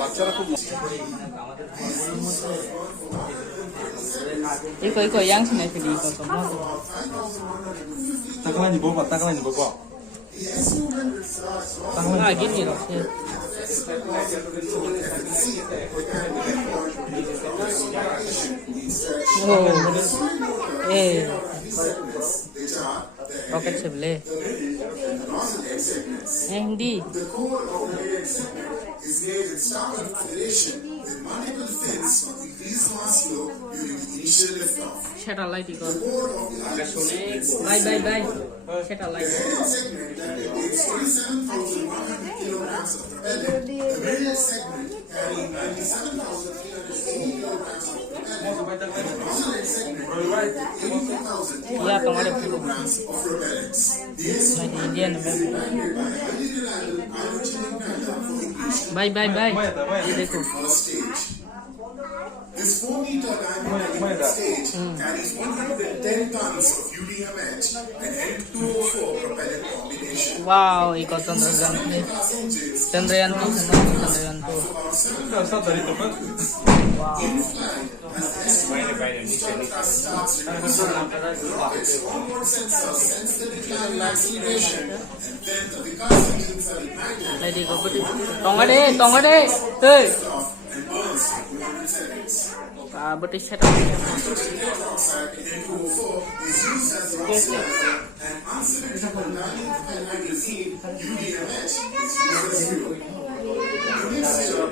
বাচ্চারা খুব 이거 양심의 그리 이거 좀 먹어. 잠깐만요, 먹어봐. 잠깐만요, 먹어봐. 아, 이게 이렇게. 오, 예. Rocket ship le. Hindi. Is made in stark confederation with multiple fins of increased mass flow during the initial liftoff. Satellite iko. The core of the Bye. Satellite. segment that contains 27,100 kilograms of propellant. The middle segment carrying 97,380 kilograms of propellant. And the nozzle segment carrying 82,200 Yeah, tomorrow. kilograms of propellants. These Like Indian maybe. highly reliable hydrogen igniter for ignition. Bye. ये देखो. On a stage. This 4-meter diameter stage carries 110 tons of UDMH and N2O4 propellant combination. Wow, 이거 Chandrayaan है. Chandrayaan 2. Wow. Onboard sensors sense the decline in acceleration, and then the Vikas engines are ignited. Đây đi có bứt đi. Tòng ở đây. Ê. And burns for 200 seconds. À, bứt đi set up. Nitrogen oxide N2O4 is used as the oxidant, and unsymmetrical dilute hydrazine UDMH is used as fuel. The mixture